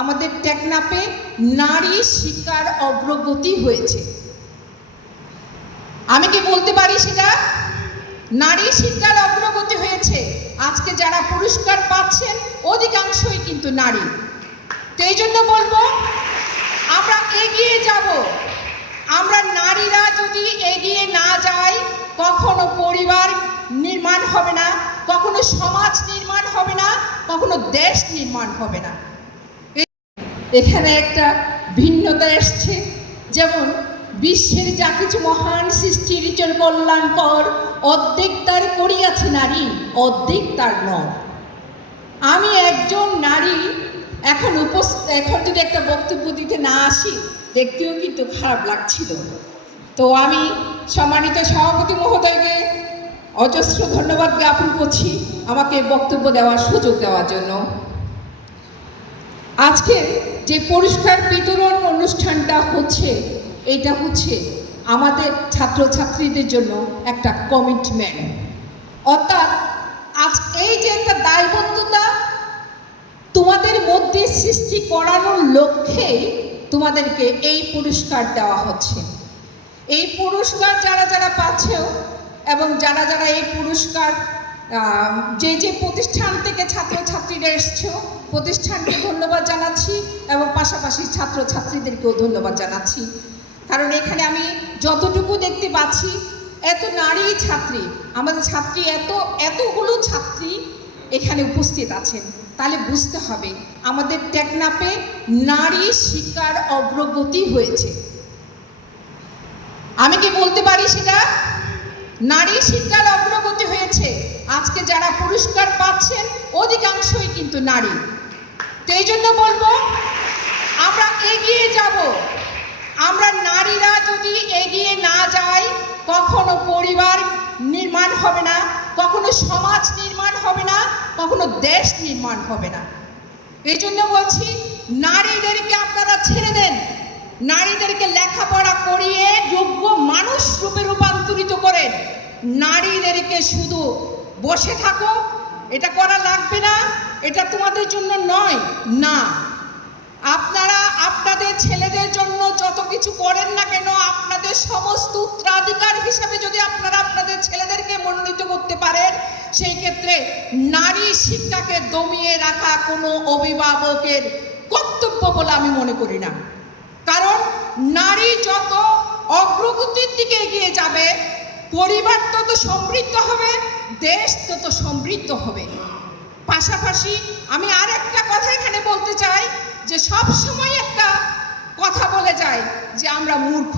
আমাদের টেকনাপে নারী শিক্ষার অগ্রগতি হয়েছে। আমি কি বলতে পারি সেটা? নারী শিক্ষার অগ্রগতি হয়েছে। আজকে যারা পুরস্কার পাচ্ছেন, অধিকাংশই কিন্তু নারী। তো এই জন্য বলব, আমরা এগিয়ে যাব। আমরা নারীরা যদি এগিয়ে না যাই, কখনো পরিবার নির্মাণ হবে না, কখনো সমাজ নির্মাণ হবে না, কখনো দেশ নির্মাণ হবে না। এখানে একটা ভিন্নতা এসছে। যেমন, বিশ্বের যা কিছু মহান সৃষ্টির জন্য কল্যাণকর, অর্ধেক তার করিয়াছে নারী, অর্ধেক তার নর। আমি একজন নারী, এখন উপস, এখন যদি একটা বক্তব্য দিতে না আসি, দেখতেও কিন্তু খারাপ লাগছিল। তো আমি সম্মানিত সভাপতি মহোদয়কে অজস্র ধন্যবাদ জ্ঞাপন করছি আমাকে বক্তব্য দেওয়ার সুযোগ দেওয়ার জন্য। আজকে যে পুরস্কার বিতরণ অনুষ্ঠানটা হচ্ছে এটা হচ্ছে আমাদের ছাত্রছাত্রীদের জন্য একটা কমিটমেন্ট অর্থাৎ আজ এই যে একটা দায়বদ্ধতা তোমাদের মধ্যে সৃষ্টি করানোর লক্ষ্যে তোমাদেরকে এই পুরস্কার দেওয়া হচ্ছে। এই পুরস্কার যারা যারা পাচ্ছেও এবং যারা যারা এই পুরস্কার যে যে প্রতিষ্ঠান থেকে ছাত্রছাত্রীরা এসছো, প্রতিষ্ঠানকে ধন্যবাদ জানাচ্ছি এবং পাশাপাশি ছাত্রছাত্রীদেরকেও ধন্যবাদ জানাচ্ছি। কারণ এখানে আমি যতটুকু দেখতে পাচ্ছি, এত নারী ছাত্রী, আমাদের ছাত্রী এত, এতগুলো ছাত্রী এখানে উপস্থিত আছেন। তাহলে বুঝতে হবে, আমাদের টেকনাপে নারী শিক্ষার অগ্রগতি হয়েছে। আমি কি বলতে পারি সেটা? নারী শিক্ষার অগ্রগতি হয়েছে। আজকে যারা পুরস্কার পাচ্ছেন, অধিকাংশই কিন্তু নারী। তো এই জন্য বলব, আমরা এগিয়ে যাব। আমরা নারীরা যদি এগিয়ে না যাই, কখনো পরিবার নির্মাণ হবে না, কখনো সমাজ নির্মাণ হবে না, কখনো দেশ নির্মাণ হবে না। এই জন্য বলছি, নারীদেরকে আপনারা ছেড়ে দেন। নারীদেরকে লেখাপড়া করিয়ে যোগ্য মানুষ রূপে রূপান্তরিত করেন নারীদেরকে শুধু বসে থাকো, এটা করা লাগবে না, এটা তোমাদের জন্য নয়, না। আপনারা আপনাদের ছেলেদের জন্য যত কিছু করেন না কেন, আপনাদের সমস্ত উত্তরাধিকার হিসাবে যদি আপনারা আপনাদের ছেলেদেরকে মনোনীত করতে পারেন, সেই ক্ষেত্রে নারী শিক্ষাকে দমিয়ে রাখা কোনো অভিভাবকের কর্তব্য বলে আমি মনে করি না। নারী যত অগ্রগতির দিকে এগিয়ে যাবে, পরিবার তত সমৃদ্ধ হবে, দেশ তত সমৃদ্ধ হবে। পাশাপাশি আমি আর একটা কথা এখানে বলতে চাই, যে সব সময় একটা কথা বলে যায় যে আমরা মূর্খ,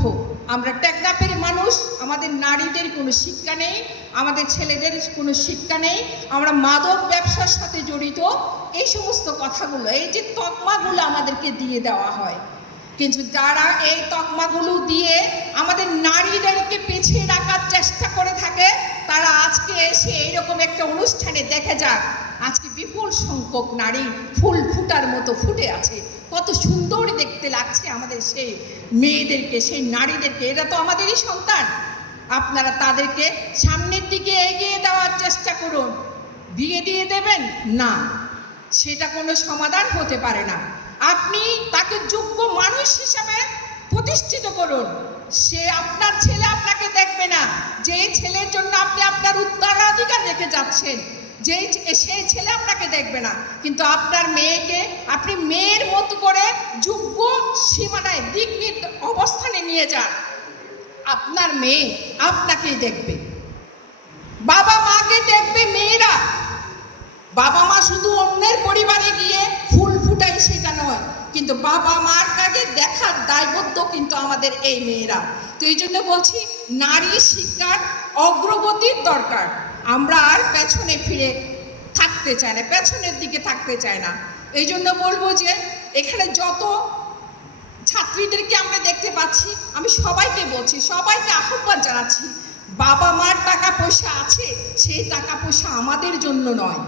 আমরা টেকনাপের মানুষ, আমাদের নারীদের কোনো শিক্ষা নেই, আমাদের ছেলেদের কোনো শিক্ষা নেই, আমরা মাদক ব্যবসার সাথে জড়িত, এই সমস্ত কথাগুলো, এই যে তকমাগুলো আমাদেরকে দিয়ে দেওয়া হয়। কিন্তু যারা এই তকমাগুলো দিয়ে আমাদের নারীদেরকে পিছিয়ে রাখার চেষ্টা করে থাকে, তারা আজকে এসে এইরকম একটা অনুষ্ঠানে দেখে যাক, আজকে বিপুল সংখ্যক নারী ফুল ফুটার মতো ফুটে আছে। কত সুন্দর দেখতে লাগছে আমাদের সেই মেয়েদেরকে, সেই নারীদেরকে। এরা তো আমাদেরই সন্তান। আপনারা তাদেরকে সামনের দিকে এগিয়ে দেওয়ার চেষ্টা করুন। বিয়ে দিয়ে দেবেন? না। সেটা কোনো সমাধান হতে পারে না। আপনি তাকে যোগ্য মানুষ হিসাবে প্রতিষ্ঠিত করুন। সে আপনার ছেলে আপনাকে দেখবে না। যে ছেলের জন্য আপনি আপনার উত্তরাধিকার রেখে যাচ্ছেন, যেই সেই ছেলে আপনাকে দেখবে না। কিন্তু আপনার মেয়েকে আপনি মেয়ের মতো করে যোগ্য সীমানায় দিক অবস্থানে নিয়ে যান। আপনার মেয়ে আপনাকেই দেখবে। বাবা মাকে দেখবে মেয়েরা। বাবা মা শুধু অন্যের পরিবারে গিয়ে ফুল ফুটাই সেটা নয় কিন্তু বাবা মার কাছে দেখার দায়বদ্ধ কিন্তু আমাদের এই মেয়েরা। তো এই জন্য বলছি, নারী শিক্ষার অগ্রগতির দরকার। আমরা আর পেছনে ফিরে থাকতে চাই না, পেছনের দিকে থাকতে চাই না। এই জন্য বলব যে, এখানে যত ছাত্রীদেরকে আমরা দেখতে পাচ্ছি, আমি সবাইকে বলছি, সবাইকে আহ্বান জানাচ্ছি, বাবা মার টাকা পয়সা আছে, সেই টাকা পয়সা আমাদের জন্য নয়।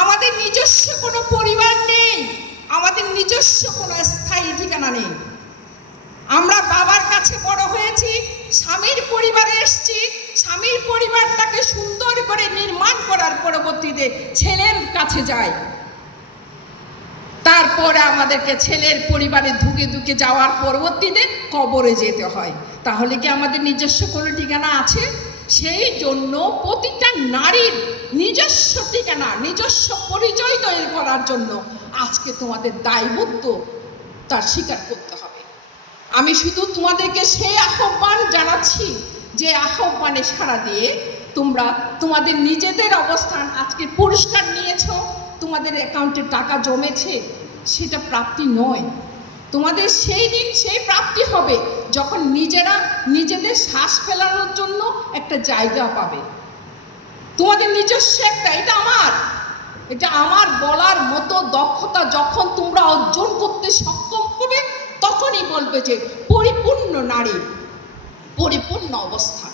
আমাদের নিজস্ব কোনো পরিবার নেই। আমাদের নিজস্ব কোনো স্থায়ী ঠিকানা নেই। আমরা বাবার কাছে বড় হয়েছি, স্বামীর পরিবারে এসেছি, স্বামীর পরিবারটাকে সুন্দর করে নির্মাণ করার পরবর্তীতে ছেলের কাছে যায় তারপরে আমাদেরকে ছেলের পরিবারে ধুকে ধুকে যাওয়ার পরবর্তীতে কবরে যেতে হয়। তাহলে কি আমাদের নিজস্ব কোনো ঠিকানা আছে? সেই জন্য প্রতিটা নারীর নিজস্ব ঠিকানা, নিজস্ব পরিচয় তৈরি করার জন্য আজকে তোমাদের দায়বদ্ধ তার স্বীকার করতে হবে। আমি শুধু তোমাদেরকে সেই আহ্বান জানাচ্ছি যে আহ্বানে সাড়া দিয়ে তোমরা তোমাদের নিজেদের অবস্থান আজকে পুরস্কার নিয়েছ, তোমাদের অ্যাকাউন্টে টাকা জমেছে, সেটা প্রাপ্তি নয়। তোমাদের সেই দিন সেই প্রাপ্তি হবে যখন নিজেরা নিজেদের শ্বাস ফেলানোর জন্য একটা জায়গা পাবে। তোমাদের নিজস্ব একটা, এটা আমার। এটা আমার বলার মতো দক্ষতা যখন তোমরা অর্জন করতে সক্ষম হবে, তখনই বলবে যে পরিপূর্ণ নারী, পরিপূর্ণ অবস্থা।